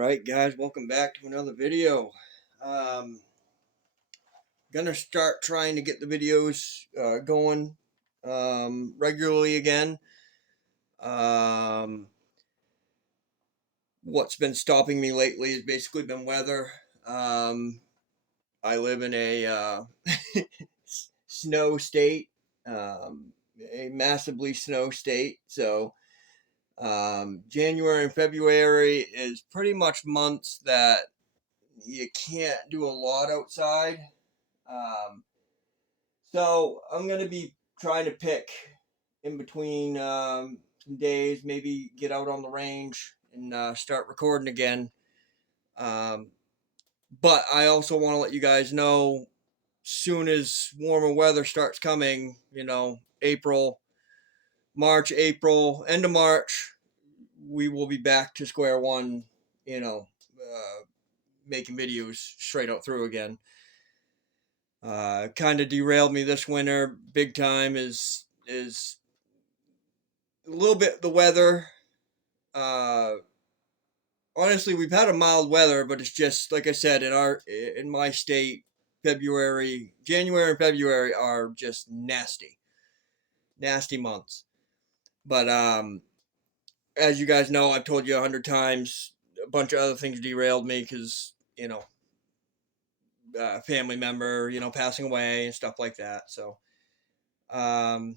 Alright guys, welcome back to another video. Gonna start trying to get the videos going regularly again. What's been stopping me lately has basically been weather. I live in a snow state, a massively snow state, so January and February is pretty much months that you can't do a lot outside. So I'm going to be trying to pick in between some days, maybe get out on the range and start recording again. But I also want to let you guys know, soon as warmer weather starts coming, April, March, April, end of March, we will be back to square one, making videos straight out through again. Kind of derailed me this winter big time is a little bit the weather. Honestly, we've had a mild weather, but it's just like I said, in my state, January and February are just nasty months. But as you guys know, I've told you 100 times, a bunch of other things derailed me because family member, passing away and stuff like that. So, and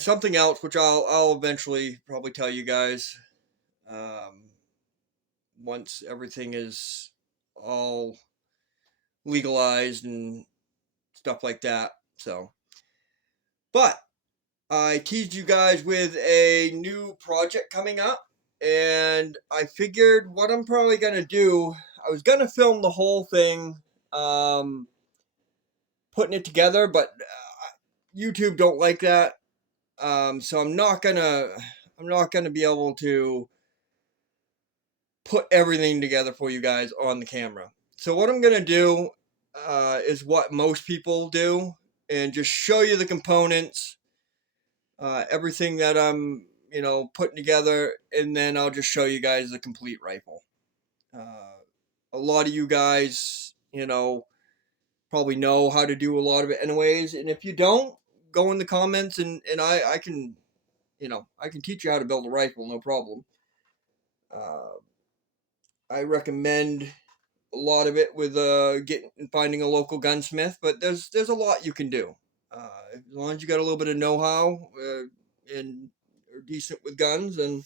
something else, which I'll eventually probably tell you guys, once everything is all legalized and stuff like that. So, but I teased you guys with a new project coming up, and I figured what I'm probably gonna do, I was gonna film the whole thing, putting it together, but YouTube don't like that. So I'm not gonna be able to put everything together for you guys on the camera. So what I'm gonna do is what most people do, and just show you the components, everything that I'm putting together, and then I'll just show you guys the complete rifle. A lot of you guys, probably know how to do a lot of it anyways, and if you don't, go in the comments and I can I can teach you how to build a rifle, no problem. I recommend a lot of it with finding a local gunsmith, but there's a lot you can do, as long as you got a little bit of know-how and are decent with guns, and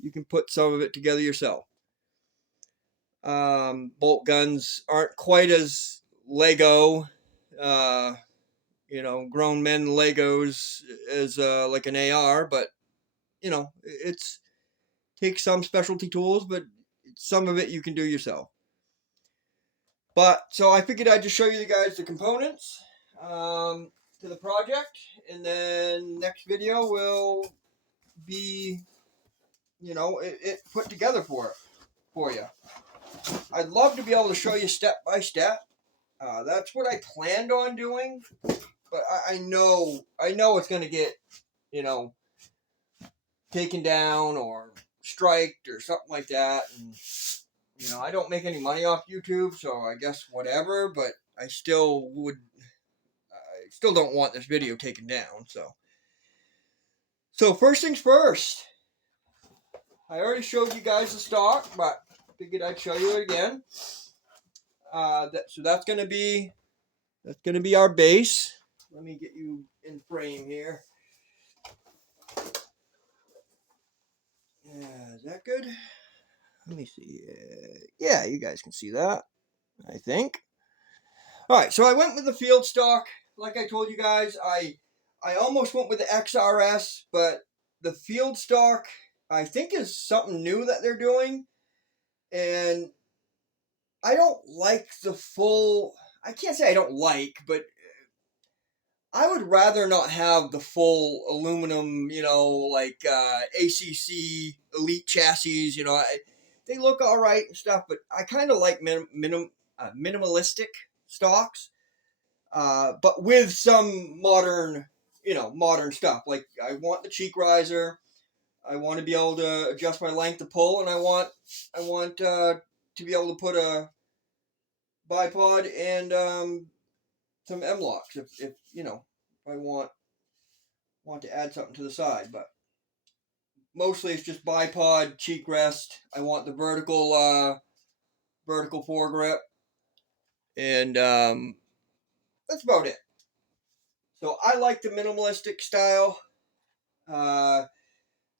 you can put some of it together yourself. Bolt guns aren't quite as Lego, grown men Legos as like an AR, but it's takes some specialty tools, but some of it you can do yourself. But so I figured I'd just show you guys the components to the project, and then next video will be it put together for you. I'd love to be able to show you step by step. That's what I planned on doing, but I know it's going to get taken down or striked or something like that, and I don't make any money off YouTube, so I guess whatever, but I still don't want this video taken down. So first things first, I already showed you guys the stock, but figured I'd show you it again. So that's gonna be our base. Let me get you in frame here. Yeah, is that good? Let me see. Yeah, you guys can see that, I think. All right, so I went with the field stock. Like I told you guys, I almost went with the XRS, but the field stock, I think, is something new that they're doing, and I don't like the full. I can't say I don't like, but I would rather not have the full aluminum, like ACC Elite chassis. They look all right and stuff, but I kind of like minimalistic stocks, but with some modern stuff. Like I want the cheek riser. I want to be able to adjust my length of pull, and I want to be able to put a bipod and some M locks if you know if I want to add something to the side, but mostly it's just bipod, cheek rest. I want the vertical foregrip, and that's about it. So I like the minimalistic style.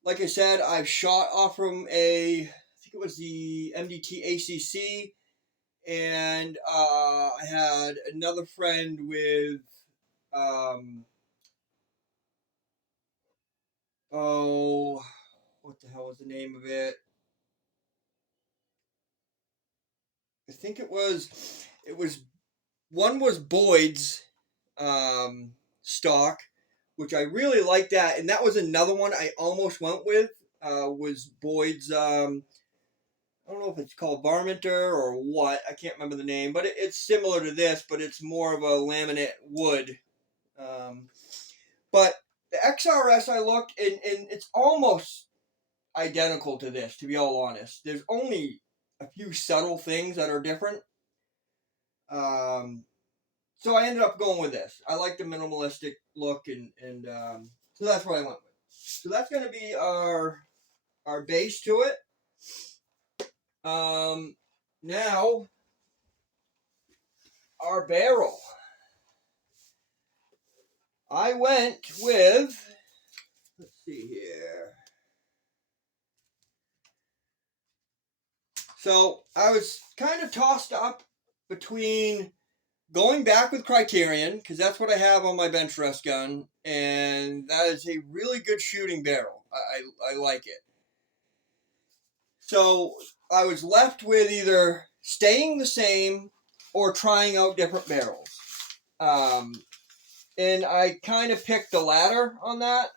Like I said, I've shot off from I think it was the MDT ACC, and I had another friend with, oh, what the hell was the name of it? I think one was Boyd's stock, which I really liked that, and that was another one I almost went with. Was Boyd's I don't know if it's called Varminter or what. I can't remember the name, but it's similar to this, but it's more of a laminate wood. Um, but the XRS I looked, and it's almost identical to this, to be all honest. There's only a few subtle things that are different. So I ended up going with this. I like the minimalistic look, and so that's what I went with. So that's going to be our base to it. Now our barrel. I went with, let's see here. So I was kind of tossed up between going back with Criterion, because that's what I have on my bench rest gun, and that is a really good shooting barrel. I like it. So I was left with either staying the same or trying out different barrels. And I kind of picked the latter on that.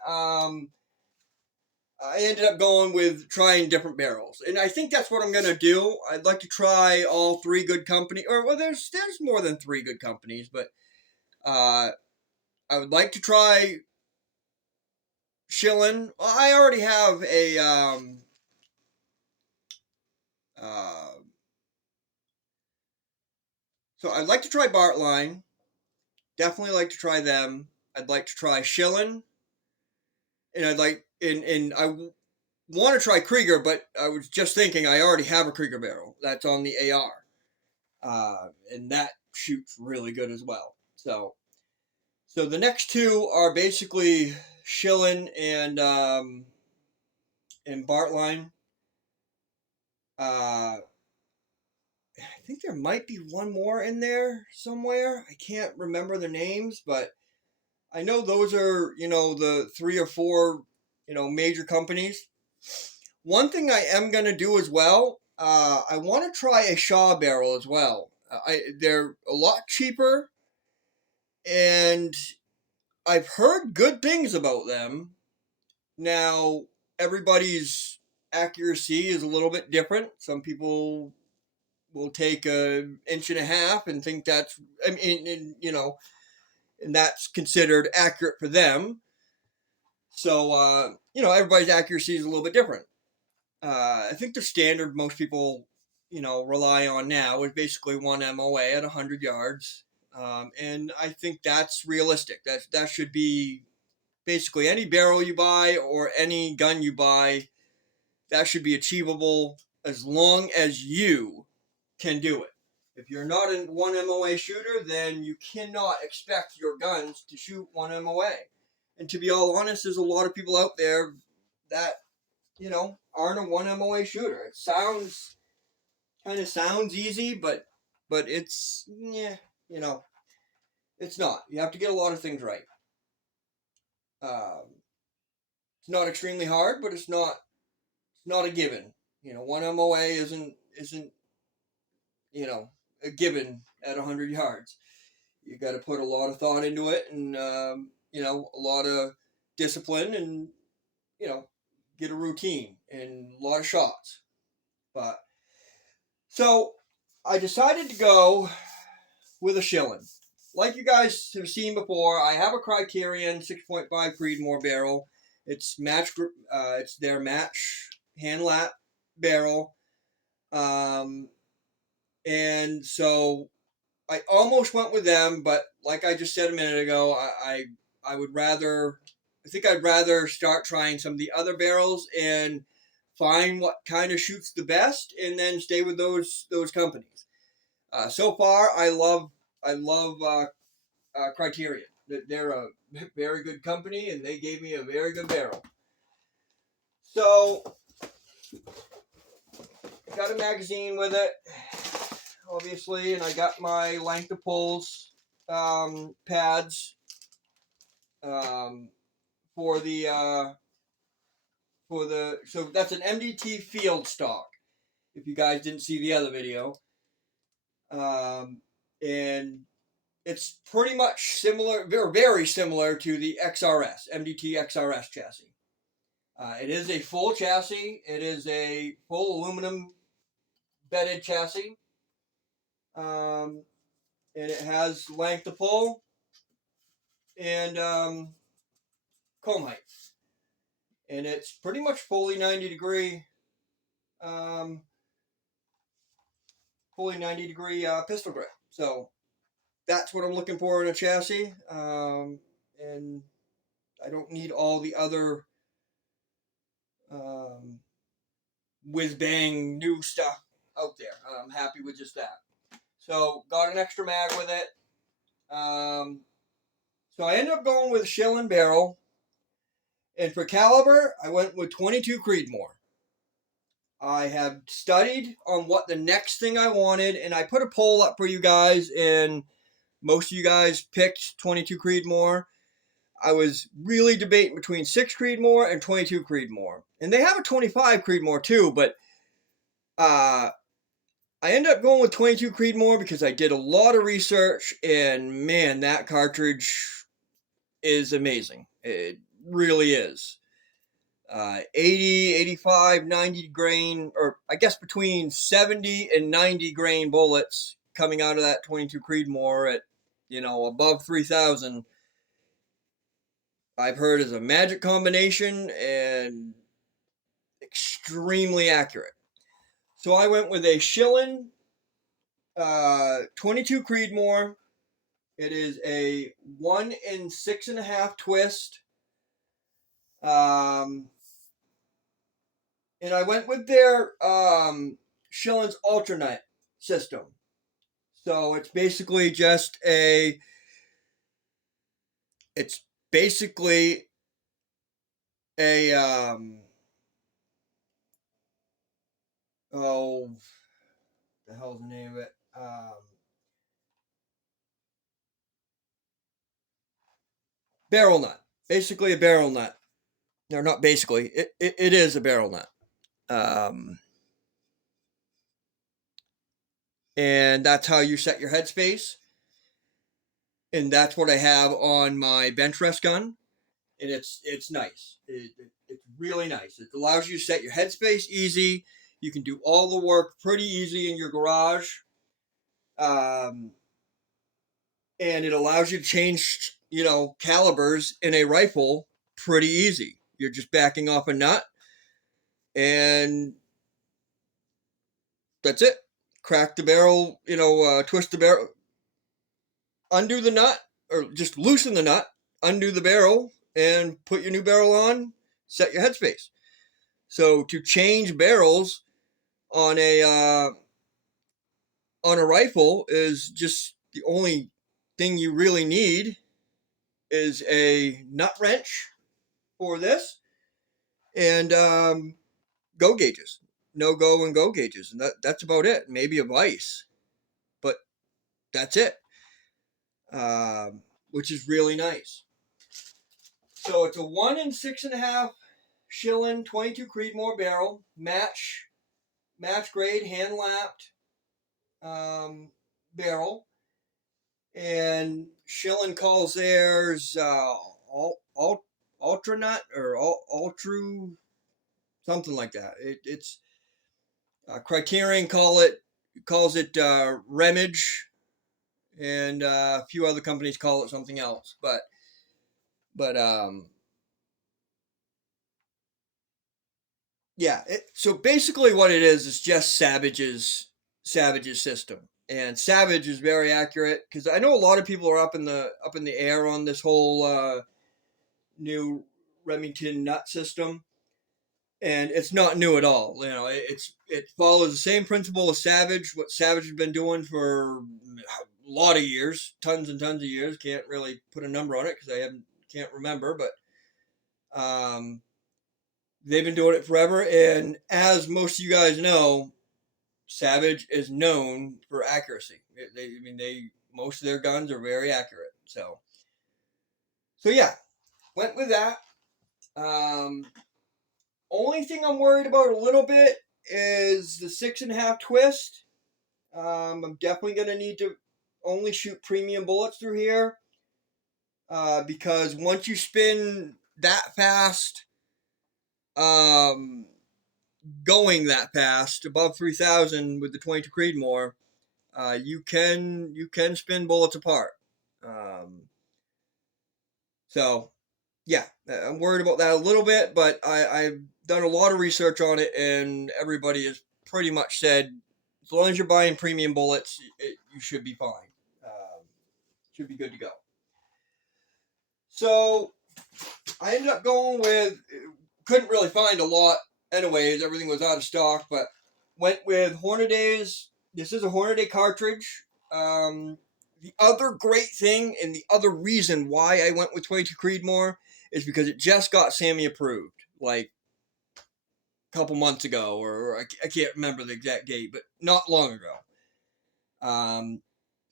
I ended up going with trying different barrels, and I think that's what I'm gonna do. I'd like to try all three good companies, or well, there's more than three good companies, but I would like to try SHILEN. Well, I already have a uh, so I'd like to try Bartline. Definitely like to try them. I'd like to try SHILEN, and I want to try Krieger, but I was just thinking I already have a Krieger barrel that's on the AR. And that shoots really good as well. So the next two are basically SHILEN and Bartline. I think there might be one more in there somewhere. I can't remember their names, but I know those are the three or four major companies. One thing I am gonna do as well. I want to try a Shaw barrel as well. They're a lot cheaper, and I've heard good things about them. Now, everybody's accuracy is a little bit different. Some people will take an inch and a half and think that's, I mean, and that's considered accurate for them. So, everybody's accuracy is a little bit different. I think the standard most people, rely on now is basically one MOA at 100 yards. And I think that's realistic. That should be basically any barrel you buy or any gun you buy. That should be achievable as long as you can do it. If you're not a one MOA shooter, then you cannot expect your guns to shoot one MOA. And to be all honest, there's a lot of people out there that aren't a one MOA shooter. It sounds easy, but it's it's not. You have to get a lot of things right. It's not extremely hard, but it's not a given. One MOA isn't a given at 100 yards. You got to put a lot of thought into it, and a lot of discipline, and get a routine and a lot of shots. But so I decided to go with a SHILEN. Like you guys have seen before, I have a Criterion 6.5 Creedmoor barrel, It's it's their match hand lap barrel. And so I almost went with them, but like I just said a minute ago, I would rather, I think I'd rather start trying some of the other barrels and find what kind of shoots the best, and then stay with those companies. So far, I love Criterion. They're a very good company, and they gave me a very good barrel. So got a magazine with it, obviously, and I got my length of pulls pads for the so that's an MDT field stock. If you guys didn't see the other video, and it's pretty much similar, very very similar to the XRS MDT XRS chassis. It is a full chassis. It is a full aluminum bedded chassis. And it has length to pull and comb height. And it's pretty much fully 90 degree pistol grip. So that's what I'm looking for in a chassis. And I don't need all the other whiz bang new stuff out there. I'm happy with just that. So got an extra mag with it. So I ended up going with SHILEN barrel, and for caliber, I went with 22 Creedmoor. I have studied on what the next thing I wanted, and I put a poll up for you guys, and most of you guys picked 22 Creedmoor. I was really debating between 6 Creedmoor and 22 Creedmoor, and they have a 25 Creedmoor too, but I ended up going with 22 Creedmoor because I did a lot of research, and man, that cartridge is amazing. It really is. 80, 85, 90 grain, or I guess between 70 and 90 grain bullets coming out of that 22 Creedmoor at, above 3,000. I've heard is a magic combination and extremely accurate. So I went with a SHILEN 22 Creedmoor. It is a 1 in 6.5 twist. And I went with their SHILEN's Ultranite system. So it's basically just it's basically a oh, the hell's the name of it? Barrel nut. Basically a barrel nut. No, not basically. It is a barrel nut. And that's how you set your headspace. And that's what I have on my bench rest gun. And it's nice. It's really nice. It allows you to set your headspace easy. You can do all the work pretty easy in your garage. And it allows you to change, calibers in a rifle pretty easy. You're just backing off a nut, and that's it. Crack the barrel, twist the barrel, undo the nut, or just loosen the nut, undo the barrel, and put your new barrel on, set your headspace. So to change barrels on a rifle is just the only thing you really need is a nut wrench for this, and go gauges, no go and go gauges, and that's about it. Maybe a vise, but that's it. Which is really nice. So it's a 1 in 6.5 SHILEN 22 Creedmoor barrel, match grade, hand lapped barrel, and SHILEN calls theirs Ultranut or Ultru, something like that. It's Criterion calls it Remage, and a few other companies call it something else. But Yeah. So basically, what it is just Savage's system, and Savage is very accurate because I know a lot of people are up in the air on this whole new Remington nut system, and it's not new at all. You know, it follows the same principle as Savage. What Savage has been doing for a lot of years, tons and tons of years. Can't really put a number on it because can't remember, but they've been doing it forever. And as most of you guys know, Savage is known for accuracy. They most of their guns are very accurate. So yeah, went with that. Um, Only thing I'm worried about a little bit is the 6.5 twist. I'm definitely gonna need to only shoot premium bullets through here because once you spin that fast, um, going that fast above 3,000 with the 22 Creedmoor, you can spin bullets apart. Um, so yeah, I'm worried about that a little bit, but I've done a lot of research on it, and everybody has pretty much said as long as you're buying premium bullets, you should be fine. Should be good to go. So I ended up going with, couldn't really find a lot anyways, everything was out of stock, but went with Hornady's. This is a Hornady cartridge. The other great thing and the other reason why I went with 22 Creedmoor is because it just got Sammy approved, like a couple months ago, or I can't remember the exact date, but not long ago.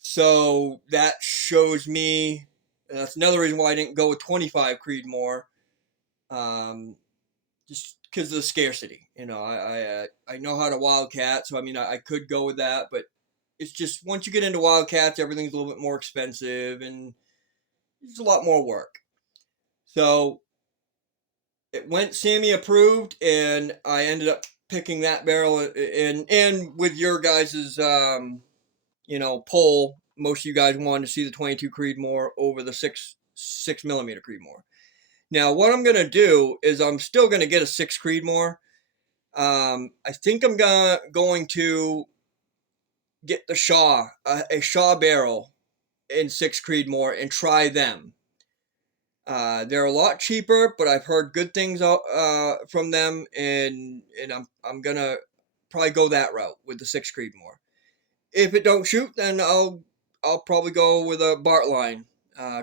So that shows me, that's another reason why I didn't go with 25 Creedmoor. Just because of the scarcity. You know, I know how to wildcat, so I mean I could go with that, but it's just once you get into wildcats, everything's a little bit more expensive and it's a lot more work. So it went Sammy approved, and I ended up picking that barrel. And with your guys's poll, most of you guys wanted to see the 22 Creedmoor over the 6mm Creedmoor. Now, what I'm gonna do is I'm still gonna get a 6 Creedmoor. I think I'm going to get the Shaw, a Shaw barrel in 6 Creedmoor and try them. They're a lot cheaper, but I've heard good things from them, and I'm gonna probably go that route with the 6 Creedmoor. If it don't shoot, then I'll probably go with a Bartline.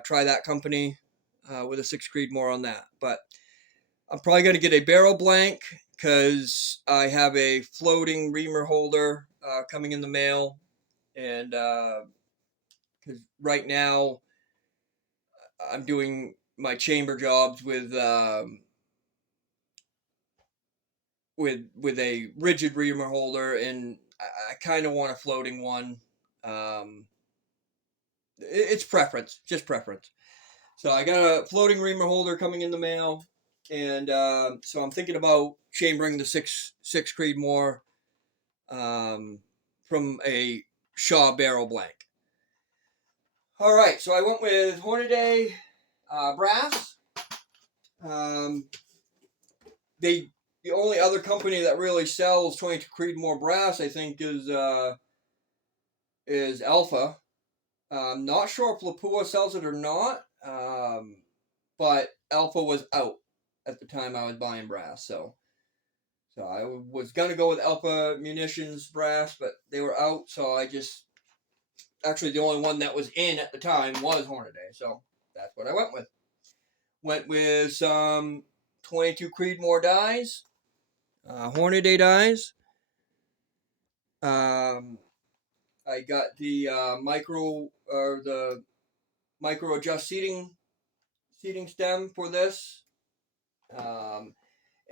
Try that company with a 6 Creedmoor on that, but I'm probably going to get a barrel blank because I have a floating reamer holder coming in the mail, and because right now I'm doing my chamber jobs with a rigid reamer holder, and I kind of want a floating one. Um, it's preference, just preference. So I got a floating reamer holder coming in the mail, and so I'm thinking about chambering the six Creedmoor from a Shaw barrel blank. All right, so I went with Hornaday brass. Um, the only other company that really sells 22 Creedmoor brass, I think, is Alpha. I'm not sure if Lapua sells it or not, but Alpha was out at the time I was buying brass, so I was gonna go with Alpha Munitions brass, but they were out, so I just actually the only one that was in at the time was Hornaday, so that's what I went with. Went with some 22 Creedmoor dies, Hornaday dies. I got the micro adjust seating stem for this.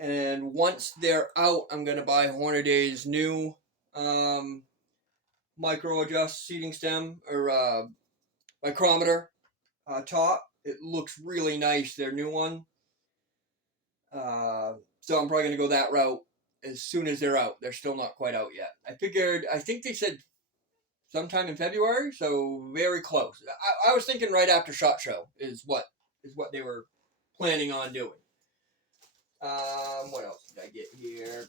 And once they're out, I'm gonna buy Hornaday's new micro adjust seating stem or micrometer top. It looks really nice, their new one. So I'm probably going to go that route as soon as they're out. They're still not quite out yet. I think they said sometime in February, so very close. I was thinking right after SHOT Show is what they were planning on doing. What else did I get here?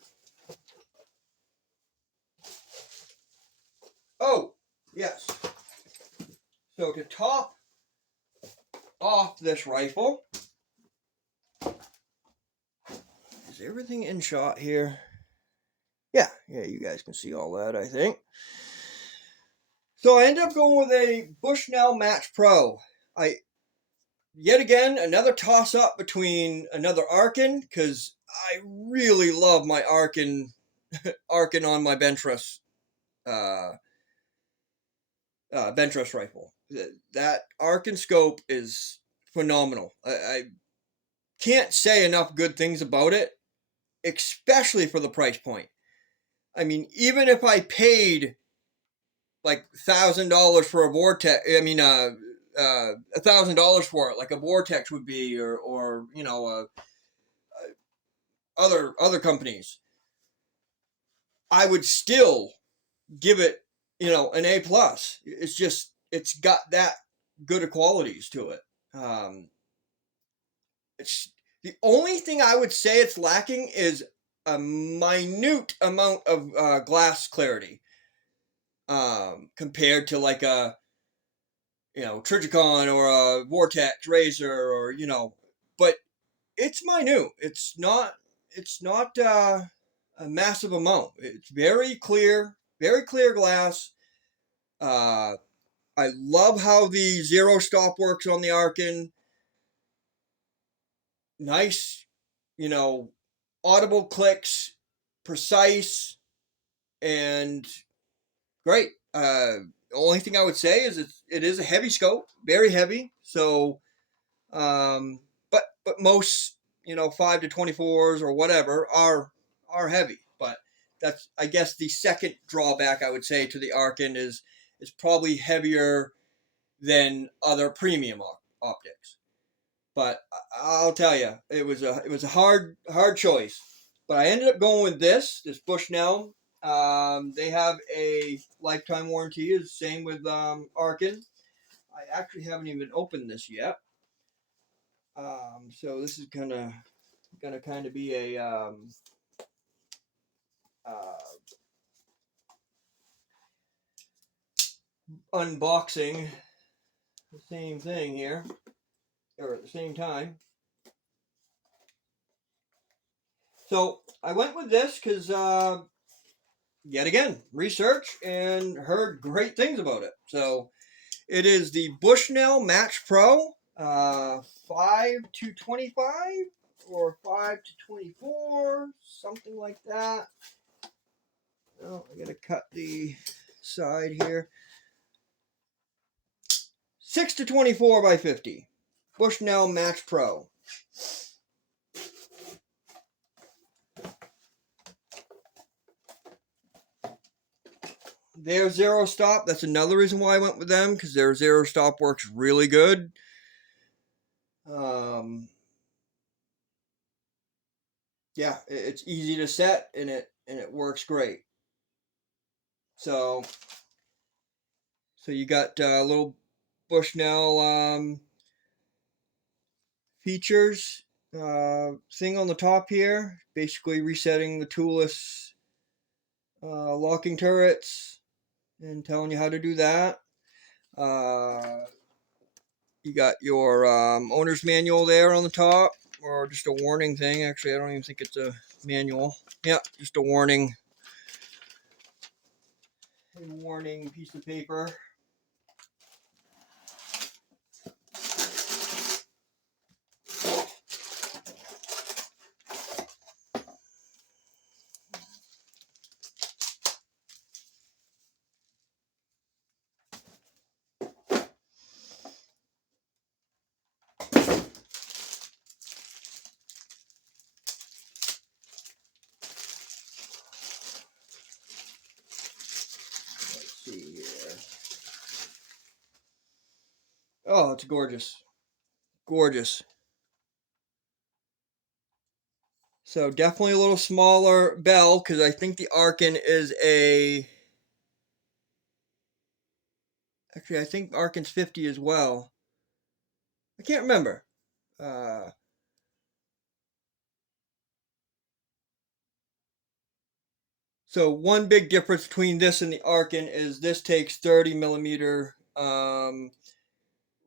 Oh, yes. So to top off this rifle, is everything in shot here? Yeah, you guys can see all that, I think. So I ended up going with a Bushnell Match Pro. Yet again, another toss-up between another Arkin, because I really love my Arkin on my bench rest rifle. That Arkin scope is phenomenal. I can't say enough good things about it, especially for the price point. I mean, even if I paid like $1,000 for a Vortex, $1,000 for it, like a Vortex would be, or other companies, I would still give it, an A plus. It's got that good of qualities to it. It's the only thing I would say it's lacking is a minute amount of glass clarity, compared to like a Trigicon or a Vortex Razor, or but it's minute. It's not a massive amount. It's very clear glass. Uh, I love how the zero stop works on the Arkin. Nice, audible clicks, precise, and great. The only thing I would say is it is a heavy scope, very heavy. So, but most 5 to 24s or whatever are heavy. But that's, I guess, the second drawback I would say to the Arkin is probably heavier than other premium optics. But I'll tell you, it was a hard choice. But I ended up going with this Bushnell. They have a lifetime warranty. Is the same with Arkin. I actually haven't even opened this yet. So this is gonna kind of be a unboxing. The same thing here, or at the same time. So I went with this because, yet again, research and heard great things about it. So it is the Bushnell Match Pro, 5-25 or 5-24, something like that. Oh, I gotta cut the side here. 6-24 by 50. Bushnell Match Pro. Their zero stop, that's another reason why I went with them, because their zero stop works really good. Yeah, it's easy to set, and it works great. So you got a little Bushnell features thing on the top here, basically resetting the toolless locking turrets and telling you how to do that. You got your owner's manual there on the top, or just a warning thing. Actually, I don't even think it's a manual. Yeah, just a warning piece of paper. Let's see here. Oh, it's gorgeous. Gorgeous. So definitely a little smaller bell, because I think the Arkin is a... Actually, I think Arkin's 50 as well. I can't remember. So one big difference between this and the Arkin is this takes 30 millimeter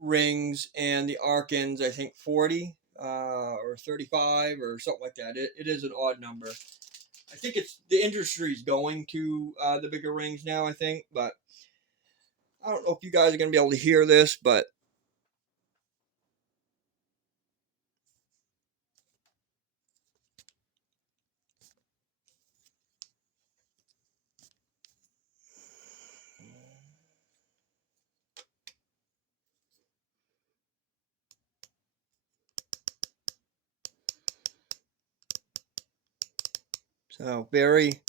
rings, and the Arkins I think 40 or 35 or something like that. It is an odd number. I think it's the industry's going to the bigger rings now, I think, but I don't know if you guys are going to be able to hear this, but so very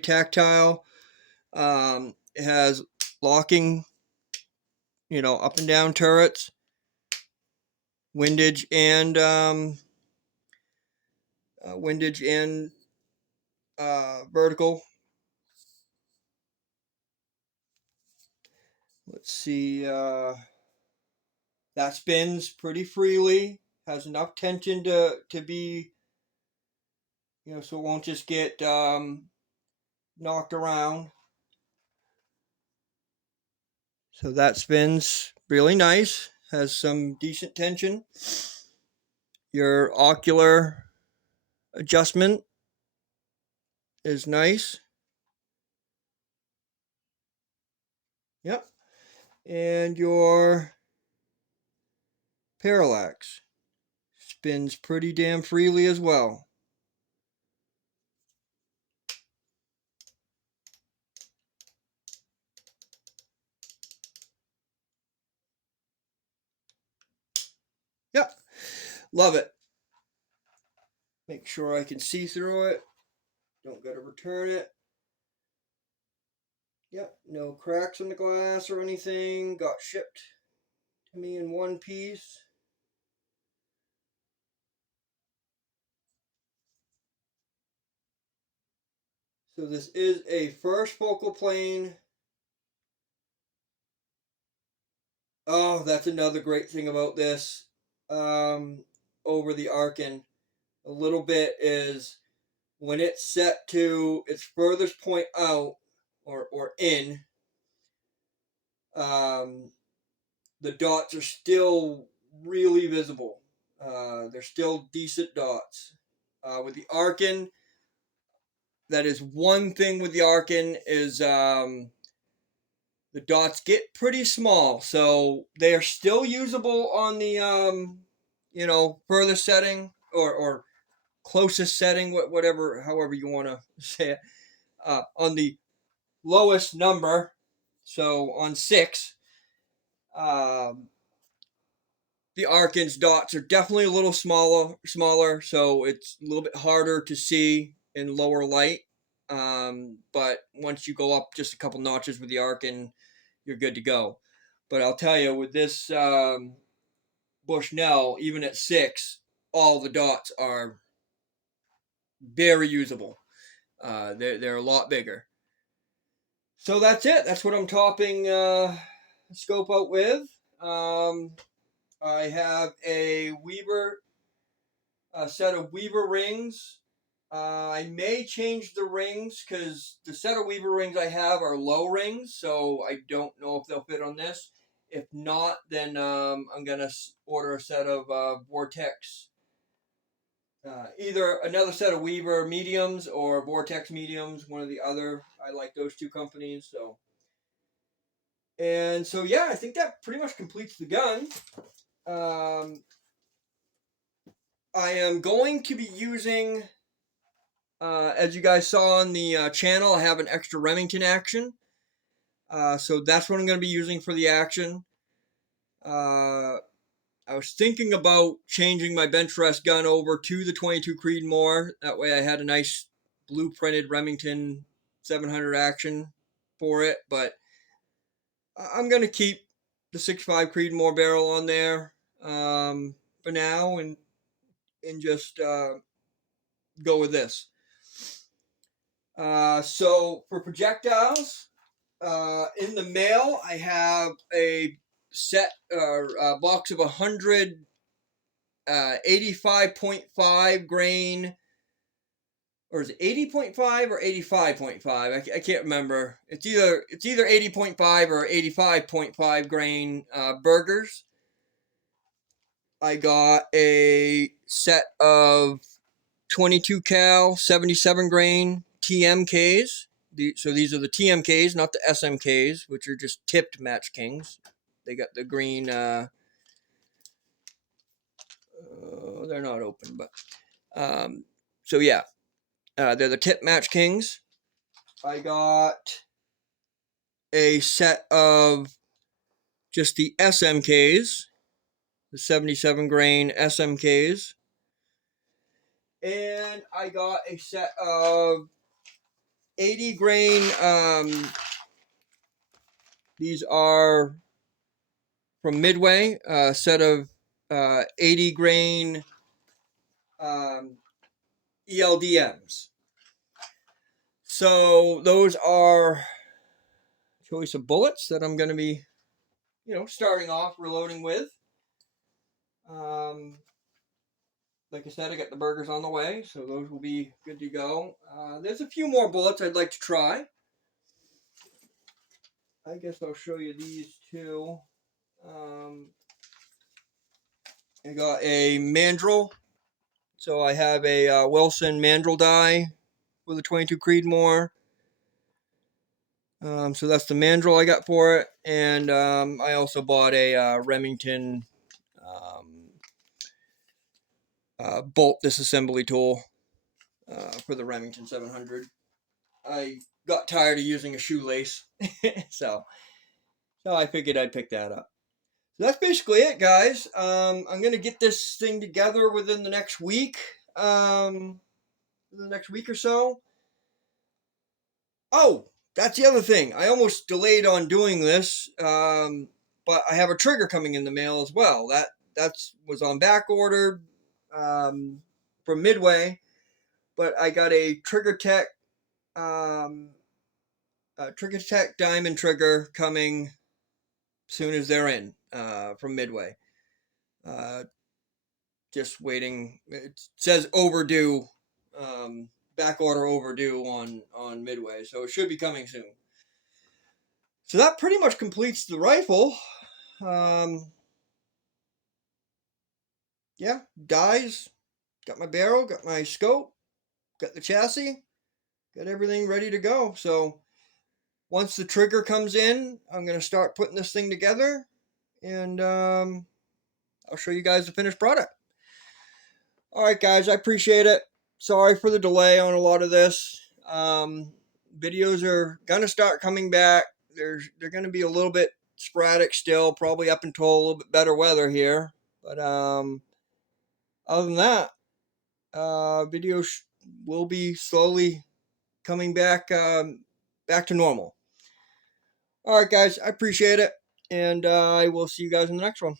tactile. It has locking, up and down turrets, windage and vertical. Let's see. That spins pretty freely. Has enough tension to be, so it won't just get knocked around. So that spins really nice. Has some decent tension. Your ocular adjustment is nice. Yep. And your parallax spins pretty damn freely as well. Yep. Love it. Make sure I can see through it. Don't gotta return it. Yep. No cracks in the glass or anything. Got shipped to me in one piece. So this is a first focal plane. Oh, that's another great thing about this. Over the Arkin, a little bit is when it's set to its furthest point out or in, the dots are still really visible. They're still decent dots. With the Arkin, that is one thing with the Arkin is the dots get pretty small, so they are still usable on the furthest setting or closest setting, whatever, however you want to say it. On the lowest number, so on 6, um, the Arkin's dots are definitely a little smaller, so it's a little bit harder to see in lower light. But once you go up just a couple notches with the Arkin, you're good to go. But I'll tell you, with this Bushnell, even at 6, all the dots are very usable. They're a lot bigger. So that's it. That's what I'm topping scope out with. I have a set of Weaver rings. I may change the rings because the set of Weaver rings I have are low rings, so I don't know if they'll fit on this. If not, then I'm gonna order a set of Vortex. Either another set of Weaver mediums or Vortex mediums, one or the other. I like those two companies, so. And so, yeah, I think that pretty much completes the gun. I am going to be using, as you guys saw on the channel, I have an extra Remington action. So that's what I'm going to be using for the action. I was thinking about changing my bench rest gun over to the 22 Creedmoor. That way I had a nice blueprinted Remington 700 action for it. But I'm going to keep the 6.5 Creedmoor barrel on there for now and just go with this. So for projectiles, in the mail I have a set a box of 100 85.5 grain, or is it 80.5 or 85.5? I can't remember. It's either 80.5 or 85.5 grain burgers. I got a set of 22 cal 77 grain TMKs. So these are the TMKs, not the SMKs, which are just tipped Match Kings. They got the green. They're not open, but so yeah, they're the tip Match Kings. I got a set of just the SMKs, the 77 grain SMKs, and I got a set of 80 grain. These are from Midway, a set of 80 grain ELDMs. So those are choice of bullets that I'm going to be, starting off reloading with. Like I said, I got the burgers on the way, so those will be good to go. There's a few more bullets I'd like to try. I guess I'll show you these two. I got a mandrel. So I have a Wilson mandrel die with a 22 Creedmoor. So that's the mandrel I got for it. And I also bought a Remington bolt disassembly tool for the Remington 700. I got tired of using a shoelace, so I figured I'd pick that up. So that's basically it, guys. I'm going to get this thing together within the next week. The next week or so. Oh, that's the other thing. I almost delayed on doing this, but I have a trigger coming in the mail as well. That was on back order from Midway, but I got a Trigger Tech diamond trigger coming soon as they're in from Midway. Just waiting. It says overdue, back order overdue on Midway, so it should be coming soon. So that pretty much completes the rifle. Yeah, dies. Got my barrel, got my scope, got the chassis, got everything ready to go. So once the trigger comes in, I'm going to start putting this thing together, and I'll show you guys the finished product. All right, guys, I appreciate it. Sorry for the delay on a lot of this. Videos are going to start coming back. They're going to be a little bit sporadic still, probably up until a little bit better weather here. But other than that, videos will be slowly coming back back to normal. All right, guys, I appreciate it, and I will see you guys in the next one.